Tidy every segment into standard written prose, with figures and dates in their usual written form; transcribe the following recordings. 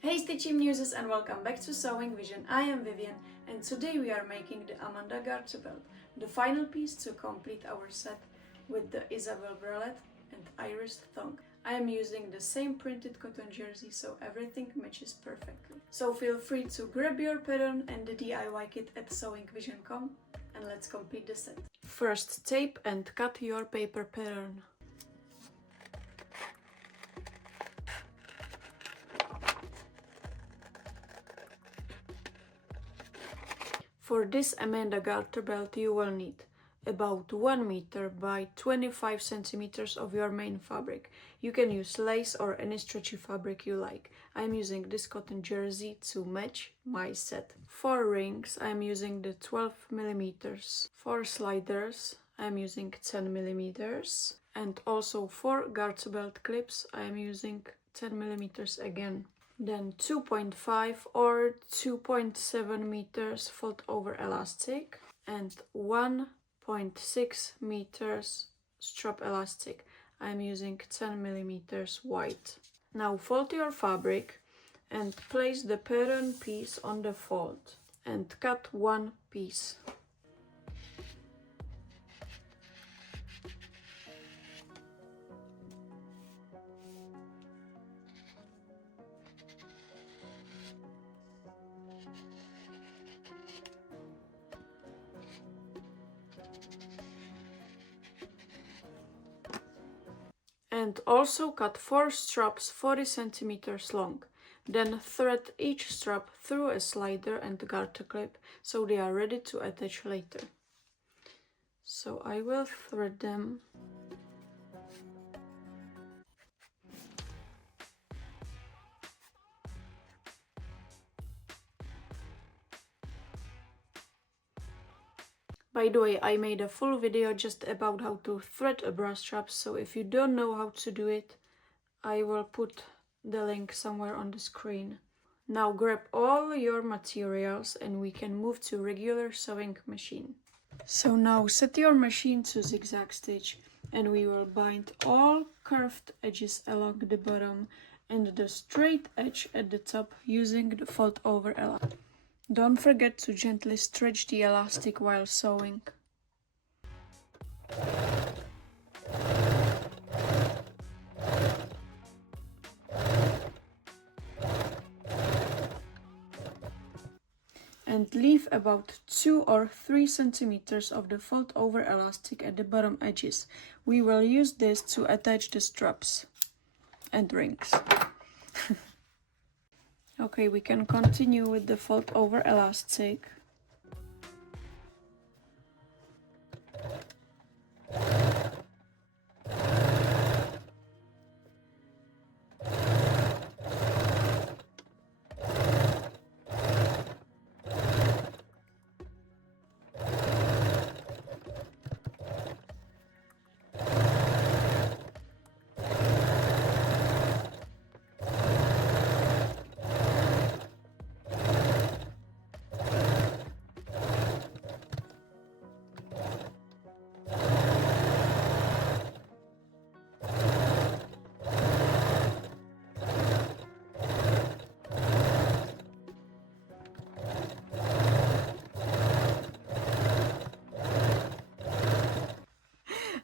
Hey Stitching Muses and welcome back to Sewing Vision. I am Vivian and today we are making the Amanda Garter Belt, the final piece to complete our set with the Isabelle Bralette and Iris Thong. I am using the same printed cotton jersey so everything matches perfectly. So feel free to grab your pattern and the DIY kit at sewingvision.com and let's complete the set. First tape and cut your paper pattern. For this Amanda Garter Belt you will need about 1 meter by 25 centimeters of your main fabric. You can use lace or any stretchy fabric you like. I'm using this cotton jersey to match my set. For rings I'm using the 12 millimeters. For sliders I'm using 10 millimeters. And also for garter belt clips I'm using 10 millimeters again. Then 2.5 or 2.7 meters fold over elastic and 1.6 meters strap elastic. I'm using 10 millimeters white. Now fold your fabric and place the pattern piece on the fold and cut one piece. And also cut 4 straps 40 centimeters long. Then thread each strap through a slider and garter clip so they are ready to attach later. So I will thread them. By the way, I made a full video just about how to thread a bra strap, so if you don't know how to do it, I will put the link somewhere on the screen. Now grab all your materials and we can move to regular sewing machine. So now set your machine to zigzag stitch and we will bind all curved edges along the bottom and the straight edge at the top using the fold over elastic. Don't forget to gently stretch the elastic while sewing. And leave about 2 or 3 centimeters of the fold over elastic at the bottom edges. We will use this to attach the straps and rings. Okay, we can continue with the fold over elastic.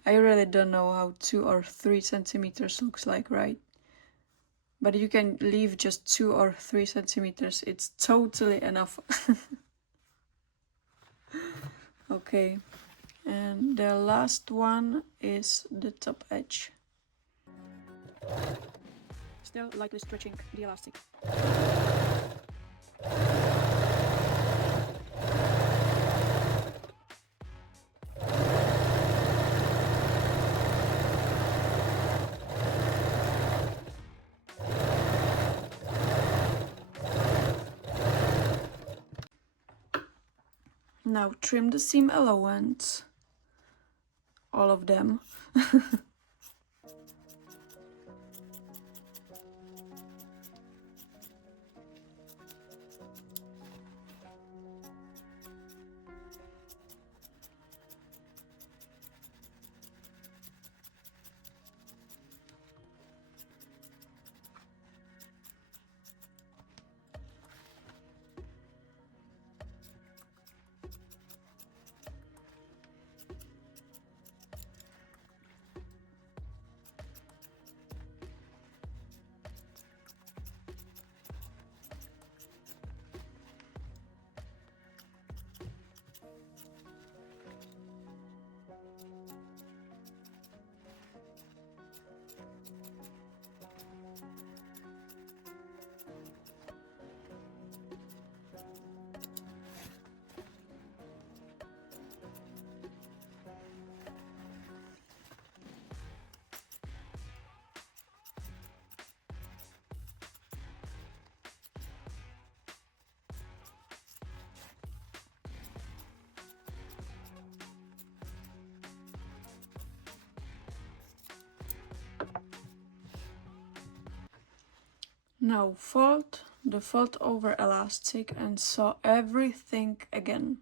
I really don't know how 2 or 3 centimeters looks like, right? But you can leave just 2 or 3 centimeters. It's totally enough. Okay, and the last one is the top edge. Still lightly stretching the elastic. Now trim the seam allowance, all of them. Now fold the fold over elastic and sew everything again.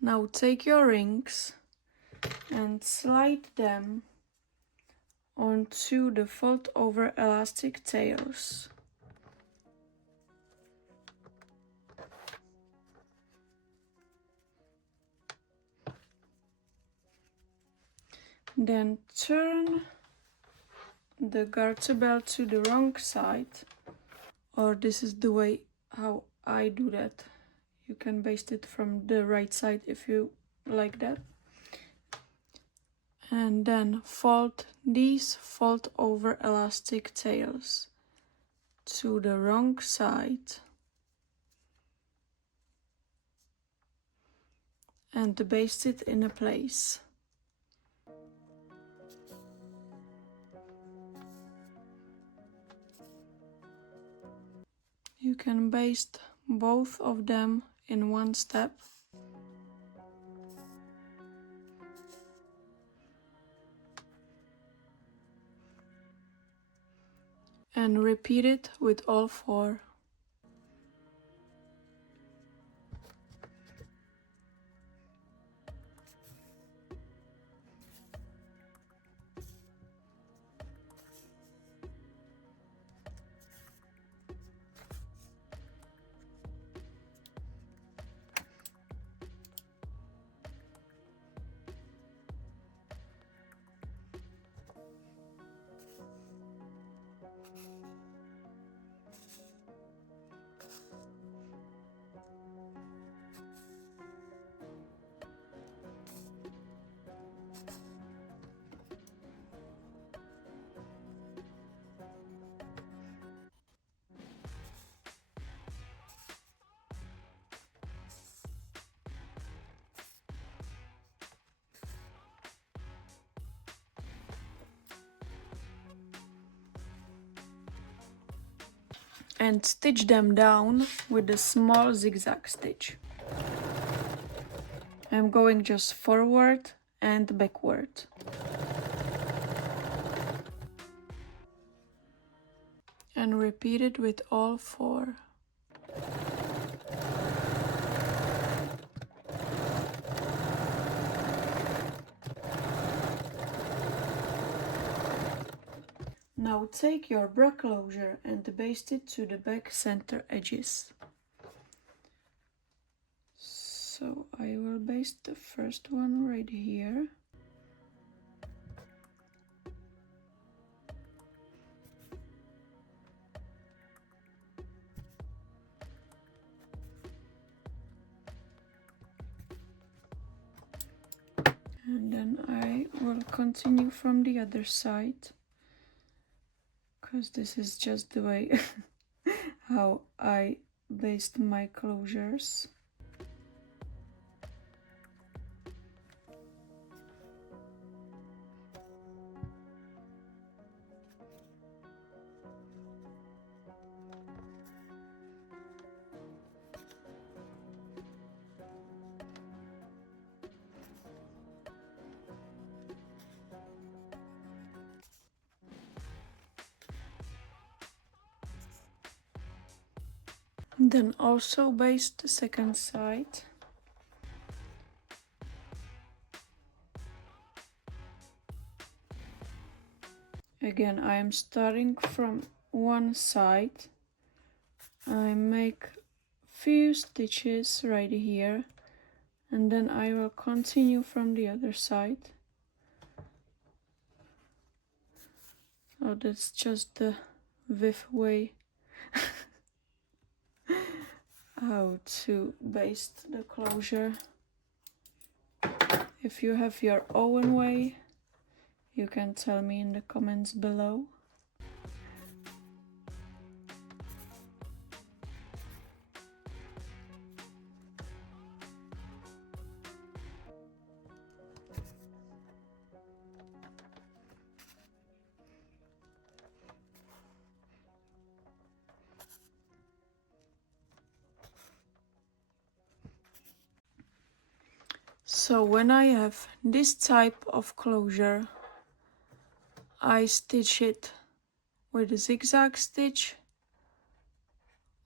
Now take your rings and slide them onto the fold over elastic tails. Then turn the garter belt to the wrong side, or this is the way how I do that. You can baste it from the right side if you like that. And then fold these fold over elastic tails to the wrong side and baste it in a place. You can baste both of them in one step. And repeat it with all four. And stitch them down with a small zigzag stitch. I'm going just forward and backward. And repeat it with all four. Now take your bra closure and baste it to the back center edges. So I will baste the first one right here. And then I will continue from the other side, because this is just the way how I baste my closures. Then also baste the second side. Again, I am starting from one side. I make few stitches right here, and then I will continue from the other side. Oh, that's just the Viv way how to baste the closure. If you have your own way, you can tell me in the comments below. So when I have this type of closure, I stitch it with a zigzag stitch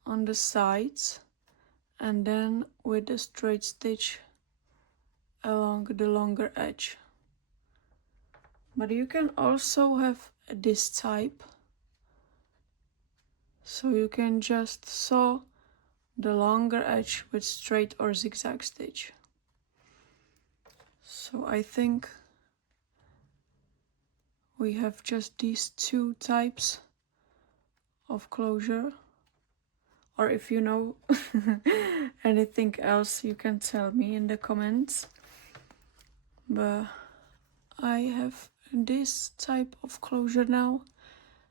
on the sides and then with a straight stitch along the longer edge. But you can also have this type, so you can just sew the longer edge with straight or zigzag stitch. So I think we have just these two types of closure, or if you know anything else, you can tell me in the comments. But I have this type of closure now,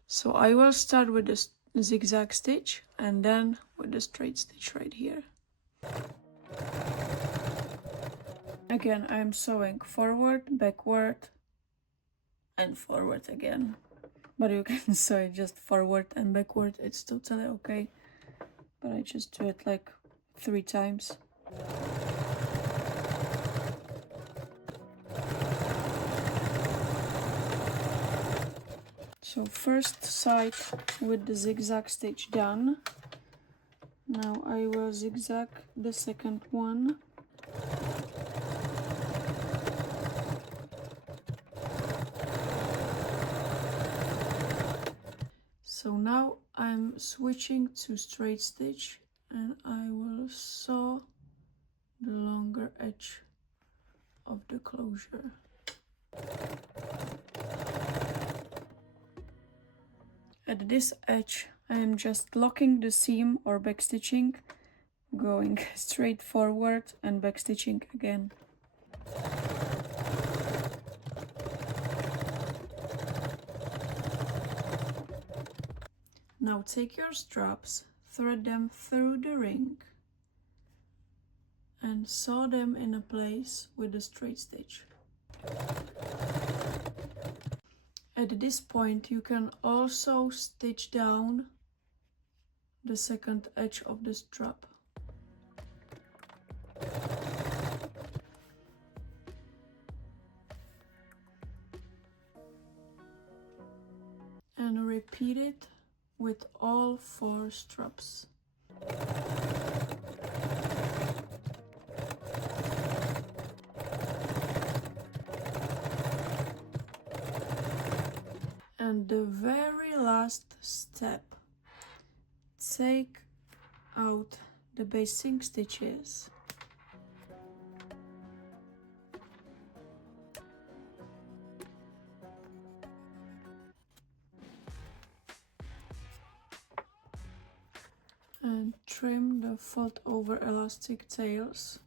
so I will start with the zigzag stitch and then with the straight stitch right here. Again, I'm sewing forward, backward and forward again, but you can sew it just forward and backward, it's totally okay, but I just do it like 3 times. So first side with the zigzag stitch done. Now I will zigzag the second one. So now I'm switching to straight stitch and I will sew the longer edge of the closure. At this edge I am just locking the seam or backstitching, going straight forward and backstitching again. Now take your straps, thread them through the ring and sew them in a place with a straight stitch. At this point you can also stitch down the second edge of the strap. And repeat it with all 4 straps. And the very last step, take out the basting stitches. And trim the fold over elastic tails.